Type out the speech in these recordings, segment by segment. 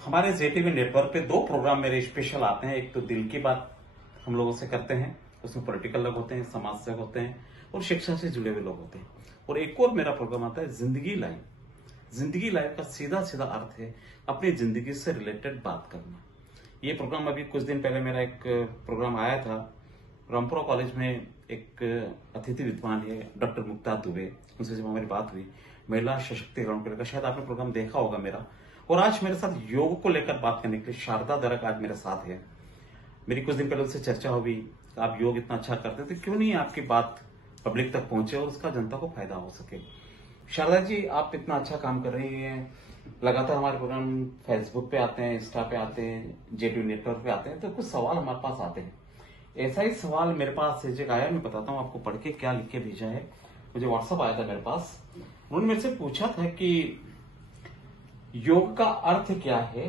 हमारे जेटीवी नेटवर्क पे 2 प्रोग्राम मेरे स्पेशल आते हैं। एक तो दिल की बात हम लोगों से करते हैं, उसमें पॉलिटिकल लोग होते हैं, समाज से होते हैं और शिक्षा से जुड़े हुए लोग होते हैं। और एक और मेरा प्रोग्राम आता है जिंदगी लाइव। जिंदगी लाइव का सीधा सीधा अर्थ है अपनी जिंदगी से रिलेटेड बात करना। ये प्रोग्राम अभी कुछ दिन पहले मेरा एक प्रोग्राम आया था। रामपुरा कॉलेज में एक अतिथि विद्वान है डॉक्टर मुक्ता दुबे, उनसे जब हमारी बात हुई महिला सशक्तिकरण को लेकर, शायद आपने प्रोग्राम देखा होगा मेरा। और आज मेरे साथ योग को लेकर बात करने के लिए शारदा दरक आज मेरे साथ है। मेरी कुछ दिन पहले उससे चर्चा हुई, आप योग इतना अच्छा करते हैं तो क्यों नहीं आपकी बात पब्लिक तक पहुंचे और उसका जनता को फायदा हो सके। शारदा जी, आप इतना अच्छा काम कर रही हैं, लगातार हमारे प्रोग्राम फेसबुक पे आते हैं, इंस्टा पे आते हैं, जेटीवी नेटवर्क पे आते हैं, तो कुछ सवाल हमारे पास आते हैं। ऐसा ही सवाल मेरे पास एक आया, मैं बताता हूँ आपको पढ़ के क्या लिख के भेजा है। मुझे व्हाट्सएप आया था मेरे पास, उन्होंने मेरे से पूछा था कि योग का अर्थ क्या है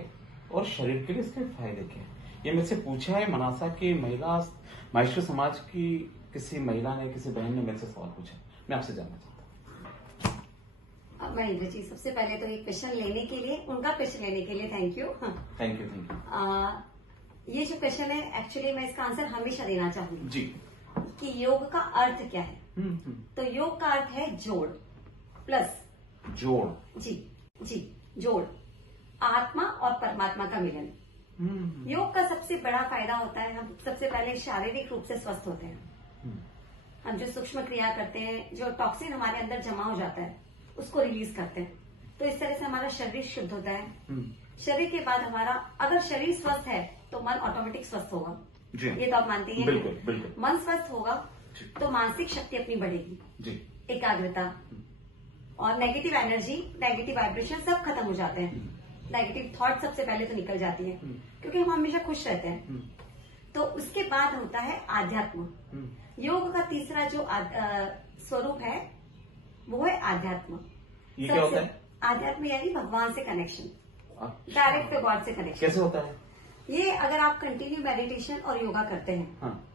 और शरीर के लिए इसके फायदे क्या है। ये मेरे से पूछा है मनासा की महिला माहेश्वरी समाज की किसी महिला ने, किसी बहन ने मेरे से सवाल पूछा। मैं आपसे जानना चाहता हूँ। महेंद्र जी, सबसे पहले तो ये क्वेश्चन लेने के लिए, उनका क्वेश्चन लेने के लिए थैंक यू। Thank you. ये जो क्वेश्चन है, एक्चुअली मैं इसका आंसर हमेशा देना चाहूंगी जी कि योग का अर्थ क्या है। तो योग का अर्थ है जोड़ प्लस जोड़। जी जोड़, आत्मा और परमात्मा का मिलन। योग का सबसे बड़ा फायदा होता है, हम सबसे पहले शारीरिक रूप से स्वस्थ होते हैं। हम जो सूक्ष्म क्रिया करते हैं, जो टॉक्सिन हमारे अंदर जमा हो जाता है उसको रिलीज करते हैं, तो इस तरह से हमारा शरीर शुद्ध होता है। शरीर के बाद हमारा, अगर शरीर स्वस्थ है तो मन ऑटोमेटिक स्वस्थ होगा, ये तो आप मानते हैं। बिल्कुल, बिल्कुल। मन स्वस्थ होगा तो मानसिक शक्ति अपनी बढ़ेगी जी, एकाग्रता और नेगेटिव एनर्जी, नेगेटिव वाइब्रेशन सब खत्म हो जाते हैं। नेगेटिव थॉट सबसे पहले तो निकल जाती है क्योंकि हम हमेशा खुश रहते हैं। तो उसके बाद होता है आध्यात्म। योग का तीसरा जो स्वरूप है वो है आध्यात्म। ये क्या होता है? आध्यात्म यानी भगवान से कनेक्शन, डायरेक्ट टू गॉड से कनेक्शन। कैसे होता है ये? अगर आप कंटिन्यू मेडिटेशन और योगा करते हैं, हाँ,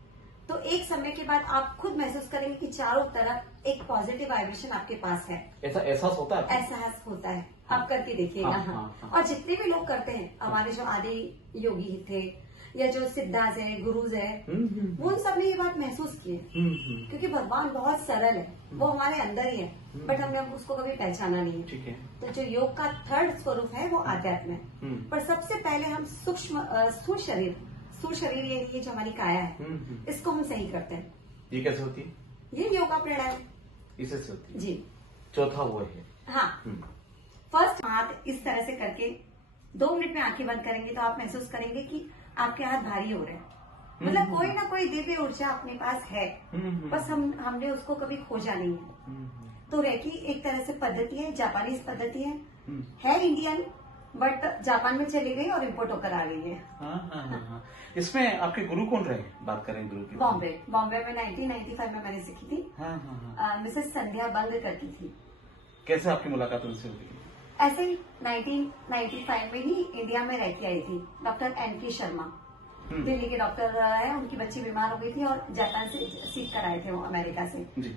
तो एक समय के बाद आप खुद महसूस करेंगे कि चारों तरफ एक पॉजिटिव वाइब्रेशन आपके पास है। ऐसा एहसास होता है? एहसास होता है, आप करके देखिएगा। हाँ, हाँ, हाँ। और जितने भी लोग करते हैं, हमारे जो आदि योगी थे या जो सिद्धाज है, गुरुज है, वो उन सब ने ये बात महसूस की है। क्योंकि भगवान बहुत सरल है, वो हमारे अंदर ही है, बट हमने उसको कभी पहचाना नहीं है। ठीक है। तो जो योग का थर्ड स्वरूप है वो आध्यात्म है। पर सबसे पहले हम सूक्ष्म स्थूल शरीर ये जो हमारी काया है, इसको हम सही करते हैं। ये कैसे होती है? ये योगा प्राणायाम इसे से होती है जी। चौथा वो है। हाँ, फर्स्ट हाथ इस तरह से करके 2 मिनट में आंखें बंद करेंगे तो आप महसूस करेंगे कि आपके हाथ भारी हो रहे हैं। मतलब कोई ना कोई दिव्य ऊर्जा अपने पास है, बस हमने उसको कभी खोजा नहीं है। तो रेकी एक तरह से पद्धति है, जापानीज पद्धति है इंडियन, बट जापान में चली गई और इम्पोर्ट होकर आ गई है। हाँ। इसमें आपके गुरु कौन रहे? बात करें गुरु की। बॉम्बे में 1995 में मैंने सीखी थी। मिसेस संध्या बंग करती थी। कैसे आपकी मुलाकात उनसे हुई? ऐसे ही 1995 में ही इंडिया में रह के आई थी। डॉक्टर NK शर्मा, दिल्ली के डॉक्टर है, उनकी बच्ची बीमार हो गई थी और जापान से सीख कर आए थे वो, अमेरिका से जी।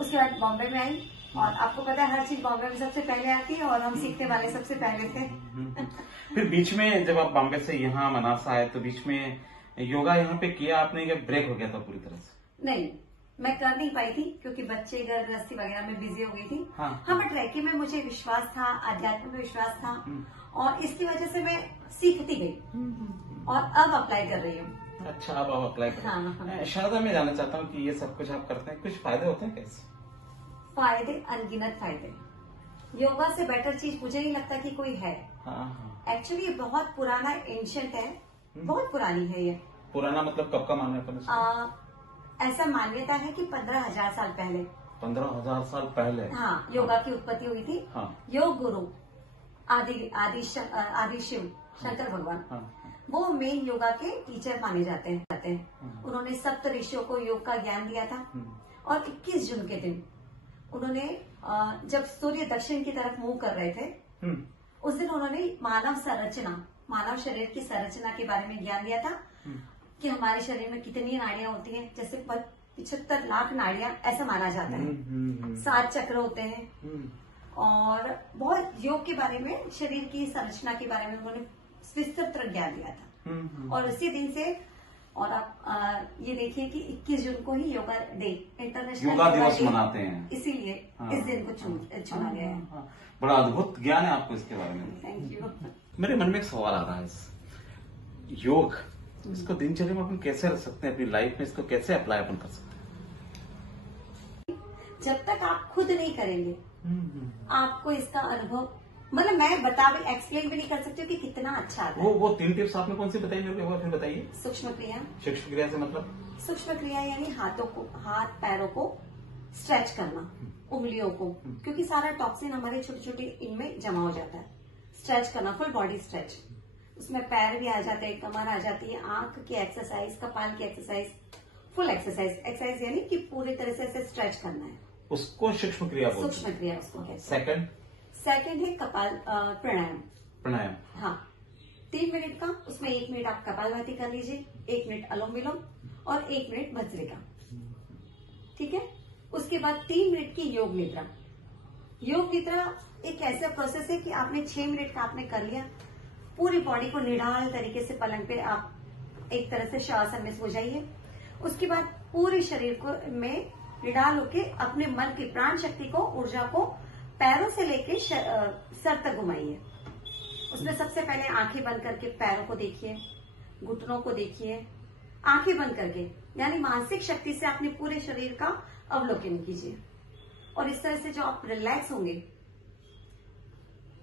उसके बाद बॉम्बे में आई, और आपको पता है हर चीज बॉम्बे में सबसे पहले आती है और हम सीखने वाले सबसे पहले थे। फिर बीच में जब आप बॉम्बे से यहाँ मनासा आए तो बीच में योगा यहाँ पे किया आपने, या ब्रेक हो गया था पूरी तरह से? नहीं, मैं कर नहीं पाई थी क्योंकि बच्चे घर गृहस्थी वगैरह में बिजी हो गई थी। हाँ, बट रेकी में मुझे विश्वास था, आध्यात्म में विश्वास था, और इसकी वजह से मैं सीखती गई और अब अप्लाई कर रही हूँ। अच्छा, अब आप अप्लाई करें। हाँ। शारदा, मैं जानना चाहता हूँ कि ये सब कुछ आप करते हैं, कुछ फायदे होते हैं? कैसे फायदे? अनगिनत फायदे। योगा से बेटर चीज मुझे नहीं लगता कि कोई है। एक्चुअली ये बहुत पुराना एंशिएंट है, बहुत पुरानी है ये। पुराना मतलब कब का मान्यता? ऐसा मान्यता है कि 15,000 साल पहले। 15,000 साल पहले? हाँ, योगा की उत्पत्ति हुई थी। योग गुरु आदि शिव शंकर भगवान, वो मेन योगा के टीचर माने जाते हैं। उन्होंने सप्त ऋषियों को योग का ज्ञान दिया था, और 21 जून के दिन उन्होंने, जब सूर्य दक्षिण की तरफ मूव कर रहे थे, उस दिन उन्होंने मानव शरीर की संरचना के बारे में ज्ञान दिया था कि हमारे शरीर में कितनी नाड़ियां होती हैं। जैसे 75 लाख नाड़ियां ऐसा माना जाता है। 7 चक्र होते हैं, और बहुत योग के बारे में, शरीर की संरचना के बारे में उन्होंने विस्तृत ज्ञान दिया था। और उसी दिन से, और आप ये देखिए कि 21 जून को ही योगा डे, इंटरनेशनल योगा दिवस मनाते हैं, इसीलिए इस दिन को चुना गया है। बड़ा अद्भुत ज्ञान है आपको इसके बारे में। Thank you. मेरे मन में एक सवाल आ रहा है, योग इसको दिनचर्या में अपन कैसे रख सकते हैं, अपनी लाइफ में इसको कैसे अप्लाई अपन कर सकते हैं? जब तक आप खुद नहीं करेंगे आपको इसका अनुभव, मतलब मैं एक्सप्लेन भी नहीं कर सकती हूँ कि कितना अच्छा आता है। वो 3 टिप्स आपने कौन सी बताई मेरे को, फिर बताइए। सूक्ष्म क्रिया। सूक्ष्म क्रिया से मतलब? सूक्ष्म क्रिया यानी हाथ पैरों को स्ट्रेच करना, उंगलियों को, क्योंकि सारा टॉक्सिन हमारे छोटे छोटे इनमें जमा हो जाता है। स्ट्रेच करना, फुल बॉडी स्ट्रेच, उसमें पैर भी आ जाते हैं, कमर आ जाती है, आंख की एक्सरसाइज, कपाल की एक्सरसाइज, फुल एक्सरसाइज यानी कि पूरी तरह से स्ट्रेच करना है, उसको सूक्ष्म क्रिया बोलते हैं। सूक्ष्म क्रिया उसको कहते हैं। सेकंड है कपाल प्राणायाम। हाँ, 3 मिनट का, उसमें 1 मिनट आप कपालभाति कर लीजिए, 1 मिनट अनुलोम विलोम और 1 मिनट भस्त्रिका, ठीक है। उसके बाद 3 मिनट की योग निद्रा। योग निद्रा एक ऐसा प्रोसेस है कि आपने 6 मिनट का आपने कर लिया, पूरी बॉडी को निढाल तरीके से पलंग पे आप एक तरह से शवासन में सो जाइए। उसके बाद पूरे शरीर को में निढाल होके अपने मन की प्राण शक्ति को, ऊर्जा को पैरों से लेके सर तक घुमाइए। उसमें सबसे पहले आंखें बंद करके पैरों को देखिए, घुटनों को देखिए, आंखें बंद करके, यानी मानसिक शक्ति से अपने पूरे शरीर का अवलोकन कीजिए। और इस तरह से जो आप रिलैक्स होंगे,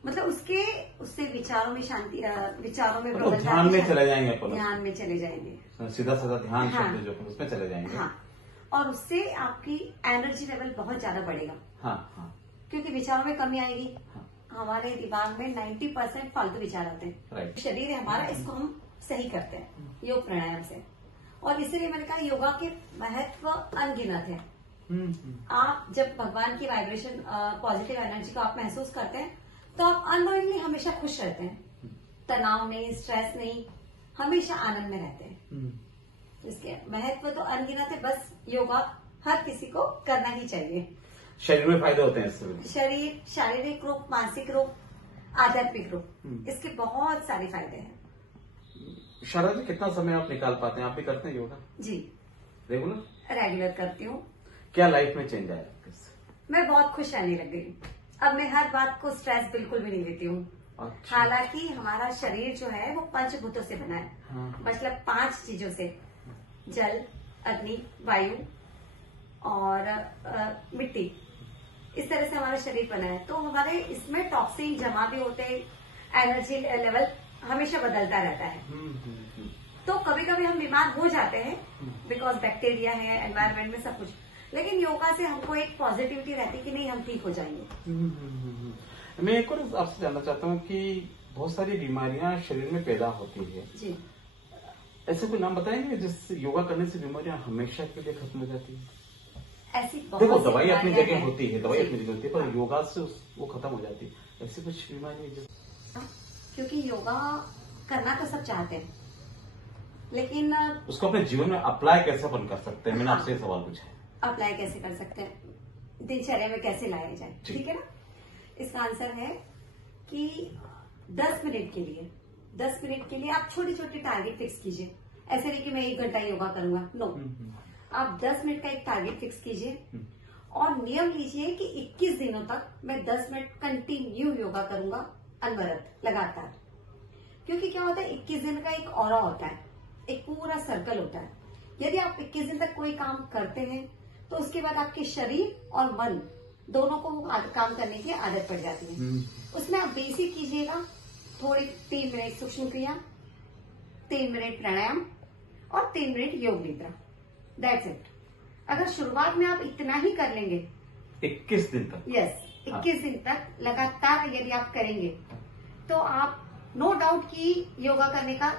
मतलब उससे विचारों में शांति, विचारों में तो ध्यान में चले जाएंगे, ध्यान में चले जाएंगे, सीधा साधा ध्यान शब्द जो उसमें चले जाएंगे। हाँ, और उससे आपकी एनर्जी लेवल बहुत ज्यादा बढ़ेगा। हाँ, क्योंकि विचारों में कमी आएगी। हमारे दिमाग में 90% फालतू विचार आते हैं। शरीर है हमारा, इसको हम सही करते हैं योग प्राणायाम से। और इसलिए मैंने कहा योगा के महत्व अनगिनत है। आप जब भगवान की वाइब्रेशन, पॉजिटिव एनर्जी को आप महसूस करते हैं तो आप अननोइंगली हमेशा खुश रहते हैं, तनाव नहीं, स्ट्रेस नहीं, हमेशा आनंद में रहते हैं। इसके महत्व तो अनगिनत है, बस योगा हर किसी को करना ही चाहिए। शरीर में फायदे होते हैं इससे? शरीर, शारीरिक रूप, मानसिक रूप, आध्यात्मिक रूप, इसके बहुत सारे फायदे हैं। शारदा जी, कितना समय आप निकाल पाते हैं? आप भी करते हैं योगा? जी, रेगुलर करती हूँ। क्या लाइफ में चेंज आया? मैं बहुत खुश रहने लग गई। अब मैं हर बात को स्ट्रेस बिल्कुल भी नहीं लेती हूँ। अच्छा। हालांकि हमारा शरीर जो है वो 5 भूतों से बना है। मतलब 5 चीजों से, जल, अग्नि, वायु और मिट्टी, इस तरह से हमारा शरीर बना है। तो हमारे इसमें टॉक्सिन जमा भी होते हैं, एनर्जी लेवल हमेशा बदलता रहता है। तो कभी कभी हम बीमार हो जाते हैं, बिकॉज बैक्टीरिया है एनवायरमेंट में, सब कुछ। लेकिन योगा से हमको एक पॉजिटिविटी रहती है कि नहीं, हम ठीक हो जाएंगे। मैं एक और आपसे जानना चाहता हूँ कि बहुत सारी बीमारियां शरीर में पैदा होती है जी, ऐसे कोई नाम बताएंगे जिससे योगा करने से बीमारियां हमेशा के लिए खत्म हो जाती है? ऐसी देखो, दवाई अपनी जगह होती है, दवाई अपनी जगह होती है, पर योगा से वो खत्म हो जाती है। ऐसी कुछ बीमारी है क्योंकि योगा करना तो सब चाहते हैं, लेकिन उसको अपने जीवन में अप्लाई कैसे अपन कर सकते हैं? मैंने आपसे सवाल पूछा है। अप्लाई कैसे कर सकते हैं, दिनचर्या में कैसे लाया जाए, ठीक है ना? इसका आंसर है कि 10 मिनट के लिए आप छोटे छोटे टारगेट फिक्स कीजिए। ऐसे नहीं कि मैं 1 घंटा योगा करूंगा, नो। आप 10 मिनट का एक टारगेट फिक्स कीजिए और नियम लीजिए कि 21 दिनों तक मैं 10 मिनट कंटिन्यू योगा करूंगा, अनवरत, लगातार। क्योंकि क्या होता है, 21 दिन का एक ऑरा होता है, एक पूरा सर्कल होता है। यदि आप 21 दिन तक कोई काम करते हैं तो उसके बाद आपके शरीर और मन दोनों को काम करने की आदत पड़ जाती है। उसमें आप बेसिक कीजिएगा, थोड़ी 3 मिनट सूक्ष्म क्रिया, 3 मिनट प्राणायाम और 3 मिनट योग निद्रा, दैट्स इट। अगर शुरुआत में आप इतना ही कर लेंगे 21 दिन तक, यस, 21 दिन तक लगातार यदि आप करेंगे तो आप नो डाउट की योगा करने का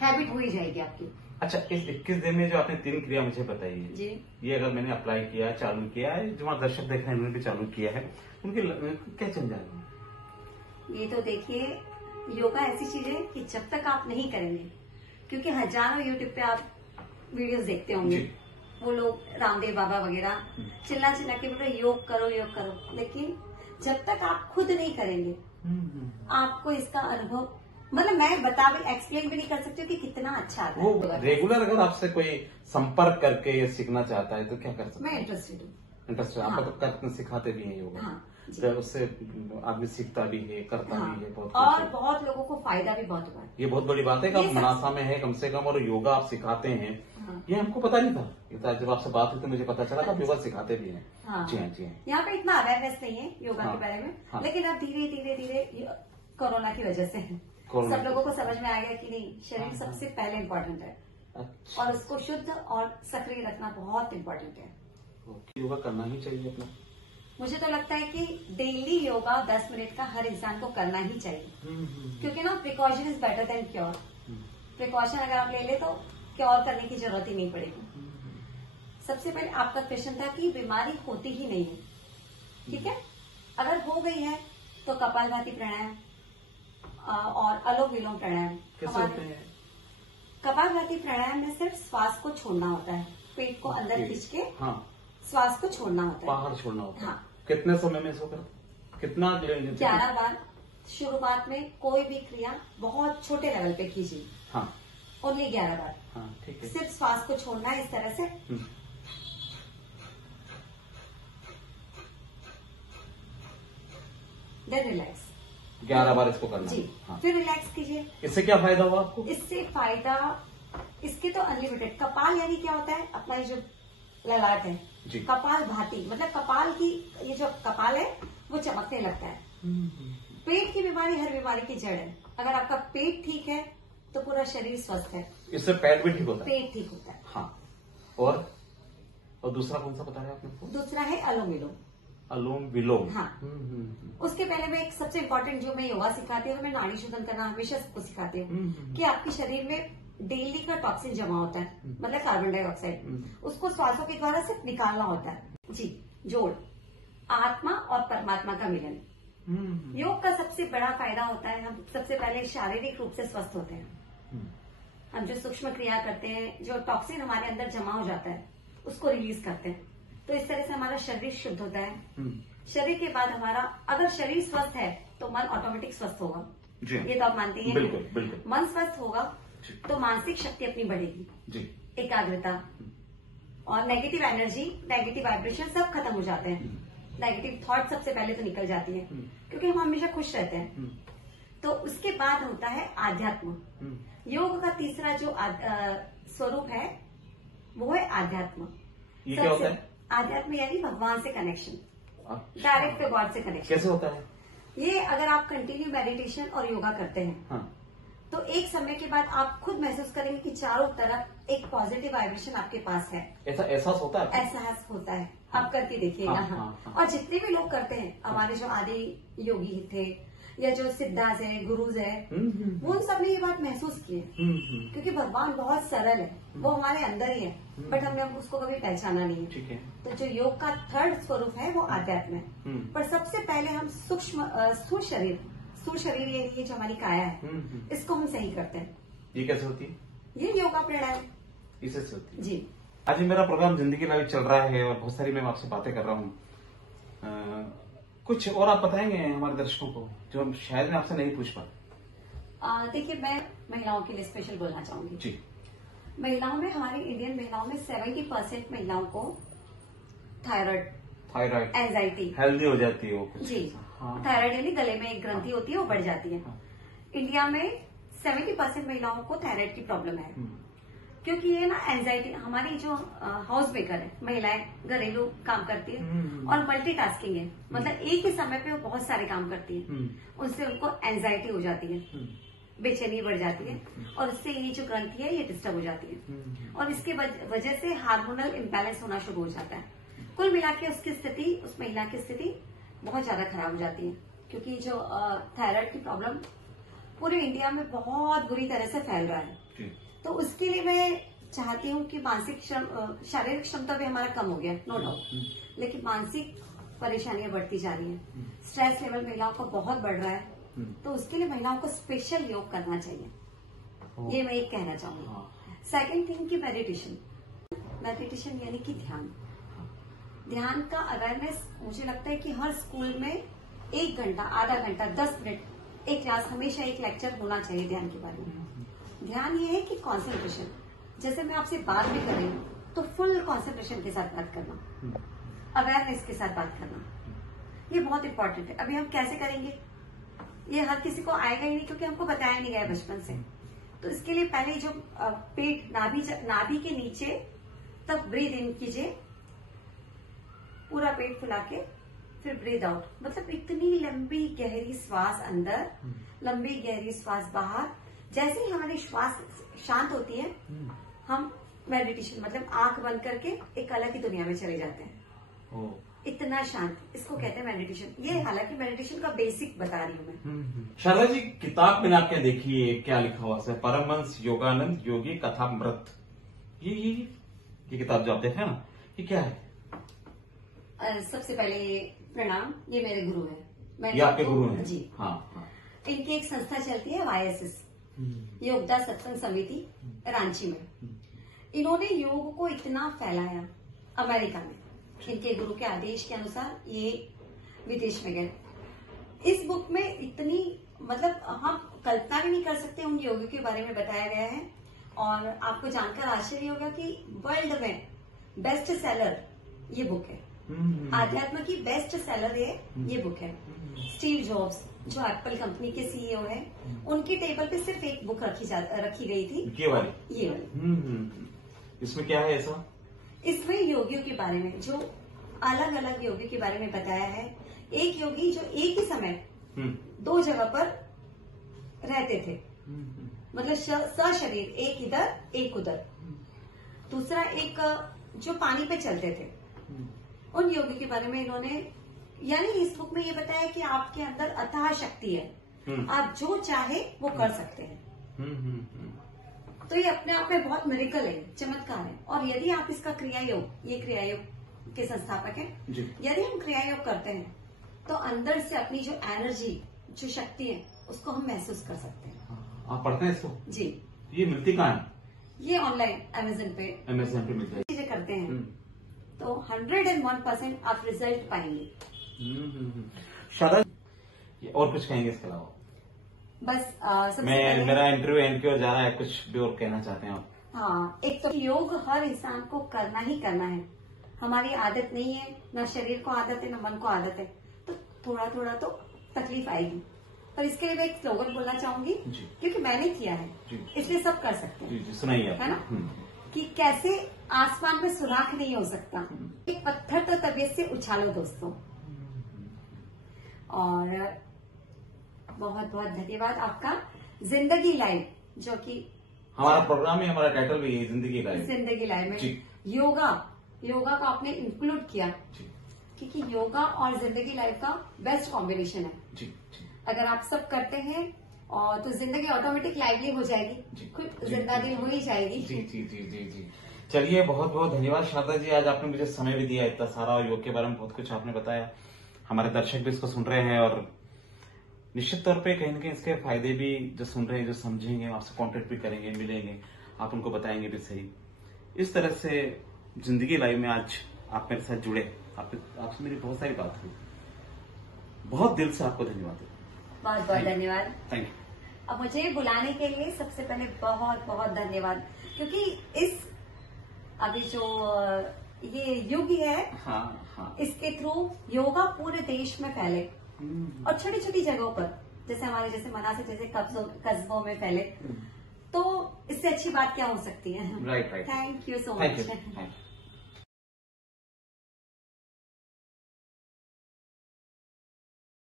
हैबिट हो ही जाएगी आपकी। अच्छा, इस 21 दिन में जो आपने 3 क्रिया मुझे बताई है जी, ये अगर मैंने अप्लाई किया, चालू किया है, जो हमारे दर्शक देख रहे हैं उन्होंने भी चालू किया है, उनके क्या चेंज आएगा? ये तो देखिए, योगा ऐसी चीज है कि जब तक आप नहीं करेंगे, क्योंकि हजारों यूट्यूब पे आप वीडियोस देखते होंगे, वो लोग रामदेव बाबा वगैरह चिल्ला के बोल रहे योग करो, लेकिन जब तक आप खुद नहीं करेंगे आपको इसका अनुभव मतलब मैं बता भी एक्सप्लेन भी नहीं कर सकती हूँ कि कितना अच्छा आता है। वो रेगुलर अगर आपसे कोई संपर्क करके ये सीखना चाहता है तो क्या कर सकते मैं हैं? इंटरेस्टेड हूँ। इंटरेस्ट हाँ। आपका तो करते सिखाते भी हैं योगा। हाँ, जी। तो उससे आदमी सीखता भी है, करता हाँ, भी है, बहुत और कुछ है। बहुत लोगों को फायदा भी बहुत हुआ है। ये बहुत बड़ी बात है कि ये आप सब- मनासा में है कम से कम और योगा आप सिखाते हैं। हाँ। ये हमको पता नहीं था। ये तो जब आपसे बात हुई तो मुझे पता चला कि आप योगा सिखाते भी हैं। हाँ। जी हाँ, जी हाँ। यहाँ पे इतना अवेयरनेस नहीं है योगा हाँ। के बारे में। हाँ। लेकिन अब धीरे धीरे धीरे कोरोना की वजह से कोरोना सब की लोगों को समझ में आ गया कि नहीं, शरीर हाँ, सबसे पहले इम्पोर्टेंट है अच्छा। और उसको शुद्ध और सक्रिय रखना बहुत इम्पोर्टेंट है। योगा करना ही चाहिए अपना। मुझे तो लगता है कि डेली योगा 10 मिनट का हर इंसान को करना ही चाहिए, क्योंकि ना precaution is better than cure. Precaution अगर आप ले ले तो क्योर करने की जरूरत ही नहीं पड़ेगी। सबसे पहले आपका क्वेश्चन था कि बीमारी होती ही नहीं है, ठीक है? अगर हो गई है तो कपालभाति प्राणायाम और अनुलोम विलोम प्राणायाम। कैसे होते हैं? कपालभाति प्राणायाम में सिर्फ श्वास को छोड़ना होता है, पेट को अंदर खींच के श्वास को छोड़ना होता है, बाहर छोड़ना होता है। हाँ। कितने समय में इसको करते? कितना 11 बार। शुरुआत में कोई भी क्रिया बहुत छोटे लेवल पे कीजिए। हाँ। ओनली 11 बार। हाँ, ठीक है। सिर्फ श्वास को छोड़ना है इस तरह से। Then relax. 11 बार इसको करना जी। हाँ। फिर रिलैक्स कीजिए। इससे क्या फायदा हुआ आपको? इससे फायदा, इसके तो अनलिमिटेड। कपाल यानी क्या होता है? अपना ये जो ललाट है जी। कपाल भाती, मतलब कपाल की ये जो कपाल है वो चमकने लगता है। पेट की बीमारी हर बीमारी की जड़ है। अगर आपका पेट ठीक है तो पूरा शरीर स्वस्थ है। इससे पेट भी ठीक होता है? पेट ठीक होता है। हाँ। और दूसरा कौन सा बता रहे हैं आपने? दूसरा है अनुलोम विलोम। अनुलोम विलोम। हाँ। उसके पहले मैं एक सबसे इम्पोर्टेंट जो मैं योगा सिखाती हूँ, तो मैं नाड़ी शोधन करना हमेशा सबको सिखाती हूँ कि आपके शरीर में डेली का टॉक्सिन जमा होता है, मतलब कार्बन डाइऑक्साइड, उसको श्वासों के द्वारा सिर्फ निकालना होता है। जी। जोड़ आत्मा और परमात्मा का मिलन। योग का सबसे बड़ा फायदा होता है, हम सबसे पहले शारीरिक रूप से स्वस्थ होते हैं। हम जो सूक्ष्म क्रिया करते हैं, जो टॉक्सिन हमारे अंदर जमा हो जाता है उसको रिलीज करते हैं, तो इस तरह से हमारा शरीर शुद्ध होता है। शरीर के बाद हमारा, अगर शरीर स्वस्थ है तो मन ऑटोमेटिक स्वस्थ होगा। ये तो आप मानते हैं। बिल्कुल बिल्कुल। मन स्वस्थ होगा तो मानसिक शक्ति अपनी बढ़ेगी जी। एकाग्रता और नेगेटिव एनर्जी, नेगेटिव वाइब्रेशन सब खत्म हो जाते हैं। नेगेटिव थॉट सबसे पहले तो निकल जाती है, क्योंकि हम हमेशा खुश रहते हैं। तो उसके बाद होता है आध्यात्म। योग का तीसरा जो स्वरूप है वो है आध्यात्म। ये क्या होता है? आध्यात्म यानी भगवान से कनेक्शन, डायरेक्ट टू गॉड से कनेक्शन। कैसे होता है ये? अगर आप कंटिन्यू मेडिटेशन और योगा करते हैं तो एक समय के बाद आप खुद महसूस करेंगे कि चारों तरफ एक पॉजिटिव वाइब्रेशन आपके पास है। ऐसा एहसास होता है? एहसास होता है। आप करके देखिएगा। हाँ। और जितने भी लोग करते हैं, हमारे जो आदि योगी थे या जो सिद्धार्थ है, गुरुज है, वो उन सब ने ये बात महसूस की है। क्योंकि भगवान बहुत सरल है, वो हमारे अंदर ही है, बट हमने उसको कभी पहचाना नहीं है। ठीक है। तो जो योग का थर्ड स्वरूप है वो आध्यात्म है। पर सबसे पहले हम सूक्ष्म स्थूल शरीर ये जो हमारी काया है, इसको हम सही करते हैं। ये कैसे होती है? ये योगा प्राणायाम इसे से होती है जी। आज मेरा प्रोग्राम जिंदगी लाइव चल रहा है और बहुत सारी मैं आपसे बातें कर रहा हूँ। कुछ और आप बताएंगे हमारे दर्शकों को जो हम शायद मैं आपसे नहीं पूछ पा? देखिए, मैं महिलाओं के लिए स्पेशल बोलना चाहूंगी जी। महिलाओं में, हमारी इंडियन महिलाओं में 70% महिलाओं को थायराइड, एंजाइटी, हेल्दी हो जाती है वो जी। थायराइड यानी गले में एक ग्रंथि होती है, वो बढ़ जाती है। इंडिया में 70% महिलाओं को थायराइड की प्रॉब्लम है, क्योंकि ये ना एंजाइटी, हमारी जो हाउस मेकर है, महिलाएं घरेलू काम करती है और मल्टीटास्किंग है, मतलब एक ही समय पे वो बहुत सारे काम करती है, उससे उनको एंजाइटी हो जाती है, बेचैनी बढ़ जाती है और उससे ये जो ग्रंथि है ये डिस्टर्ब हो जाती है और इसके वजह से हार्मोनल इम्बैलेंस होना शुरू हो जाता है। कुल मिला के उसकी स्थिति, उस महिला की स्थिति बहुत ज्यादा खराब हो जाती है, क्योंकि जो थायराइड की प्रॉब्लम पूरे इंडिया में बहुत बुरी तरह से फैल रहा है। तो उसके लिए मैं चाहती हूँ कि मानसिक शारीरिक क्षमता भी हमारा कम हो गया, नो डाउट, लेकिन मानसिक परेशानियां बढ़ती जा रही हैं, स्ट्रेस लेवल महिलाओं का बहुत बढ़ रहा है, तो उसके लिए महिलाओं को स्पेशल योग करना चाहिए। ये मैं एक कहना चाहूंगी। सेकंड थिंग की मेडिटेशन यानी कि ध्यान का अवेयरनेस मुझे लगता है कि हर स्कूल में 1 घंटा, आधा घंटा, 10 मिनट एक क्लास हमेशा एक लेक्चर होना चाहिए ध्यान के बारे में। ध्यान ये है कि कंसंट्रेशन, जैसे मैं आपसे बात भी कर रही हूँ तो फुल कंसंट्रेशन के साथ बात करना, अवेयरनेस के साथ बात करना, ये बहुत इंपॉर्टेंट है। अभी हम कैसे करेंगे, ये हर किसी को आएगा ही नहीं, क्योंकि हमको बताया नहीं गया बचपन से। तो इसके लिए पहले जो पेट नाभि के नीचे, तब ब्रीद इन कीजिए, पूरा पेट फुला के, फिर ब्रीद आउट, मतलब इतनी लंबी गहरी श्वास अंदर, लंबी गहरी श्वास बाहर। जैसे ही हमारी श्वास शांत होती है, हम मेडिटेशन मतलब आंख बंद करके एक अलग ही दुनिया में चले जाते हैं। इतना शांत, इसको कहते हैं मेडिटेशन। ये हालांकि मेडिटेशन का बेसिक बता रही हूँ मैं। शारदा जी, किताब में आपके देखिए क्या लिखा हुआ है, परमहंस योगानंद योगी कथामृत। ये किताब जो आप देखे ना, ये क्या है? सबसे पहले प्रणाम, ये मेरे गुरु है। ये आपके गुरु हैं? जी हाँ। इनकी एक संस्था चलती है YSS, योगदा सत्संग समिति, रांची में। इन्होंने योग को इतना फैलाया अमेरिका में, इनके गुरु के आदेश के अनुसार ये विदेश में गए। इस बुक में इतनी मतलब हम कल्पना भी नहीं कर सकते उन योगियों के बारे में बताया गया है। और आपको जानकर आश्चर्य होगा कि वर्ल्ड में बेस्ट सेलर ये बुक है, आध्यात्म की बेस्ट सेलर ये बुक है। स्टीव जॉब्स जो एप्पल कंपनी के CEO है, उनकी टेबल पे सिर्फ एक बुक रखी गई थी, ये वाली। इसमें क्या है ऐसा? इसमें योगियों के बारे में, जो अलग अलग योगी के बारे में बताया है। एक योगी जो एक ही समय 2 जगह पर रहते थे, मतलब सशरीर, एक इधर एक उधर। दूसरा एक जो पानी पे चलते थे, उन योगी के बारे में इन्होंने, यानी इस बुक में ये बताया कि आपके अंदर अथाह शक्ति है, आप जो चाहे वो कर सकते हैं। तो ये अपने आप में बहुत मिरेकल है, चमत्कार है। और यदि आप इसका क्रिया योग, ये क्रिया योग के संस्थापक हैं, यदि हम क्रिया योग करते हैं तो अंदर से अपनी जो एनर्जी, जो शक्ति है, उसको हम महसूस कर सकते हैं। आप पढ़ते हैं इसको? जी। ये मिलती कहाँ है? ये ऑनलाइन अमेज़न पे मिलता है। चीजें करते हैं तो 101% आप रिजल्ट पाएंगे। शारदा, और कुछ कहेंगे इसके अलावा? बस मेरा इंटरव्यू एंड की ओर जा रहा है, कुछ भी और कहना चाहते हैं आप? हाँ, एक तो योग हर इंसान को करना ही करना है। हमारी आदत नहीं है, न शरीर को आदत है, न मन को आदत है, तो थोड़ा थोड़ा तो तकलीफ आएगी। पर इसके लिए मैं एक स्लोगन बोलना चाहूंगी, क्योंकि मैंने किया है, इसलिए सब कर सकते हैं। सुनाइए, है ना, कि कैसे आसमान में सुराख नहीं हो सकता, एक पत्थर तो तबीयत से उछालो दोस्तों। और बहुत बहुत धन्यवाद आपका। जिंदगी लाइव, जो कि हमारा प्रोग्राम है, हमारा टाइटल भी है जिंदगी लाइव में योगा को आपने इंक्लूड किया, क्योंकि योगा और जिंदगी लाइव का बेस्ट कॉम्बिनेशन है। अगर आप सब करते हैं और तो जिंदगी ऑटोमेटिक लाइवली हो जाएगी, खुद जिंदगी हो ही जाएगी। जी। चलिए, बहुत बहुत धन्यवाद शारदा जी, आज आपने मुझे समय भी दिया, इतना सारा योग के बारे में बहुत कुछ आपने बताया। हमारे दर्शक भी इसको सुन रहे हैं और निश्चित तौर पे कहीं ना कहीं इसके फायदे भी जो सुन रहे हैं, जो समझेंगे, आपसे कांटेक्ट भी करेंगे, मिलेंगे, आप उनको बताएंगे भी सही। इस तरह से जिंदगी लाइव में आज आप मेरे साथ जुड़े, आपसे मेरी बहुत सारी बात हुई। बहुत दिल से आपको धन्यवाद। बहुत बहुत धन्यवाद। Thank you. अब मुझे बुलाने के लिए सबसे पहले बहुत बहुत धन्यवाद, क्योंकि इस अभी जो ये युग है, हाँ। इसके थ्रू योगा पूरे देश में फैले और छोटी छोटी जगहों पर, जैसे हमारे जैसे मनासी जैसे कस्बों में फैले, तो इससे अच्छी बात क्या हो सकती है। Right. Thank you so much.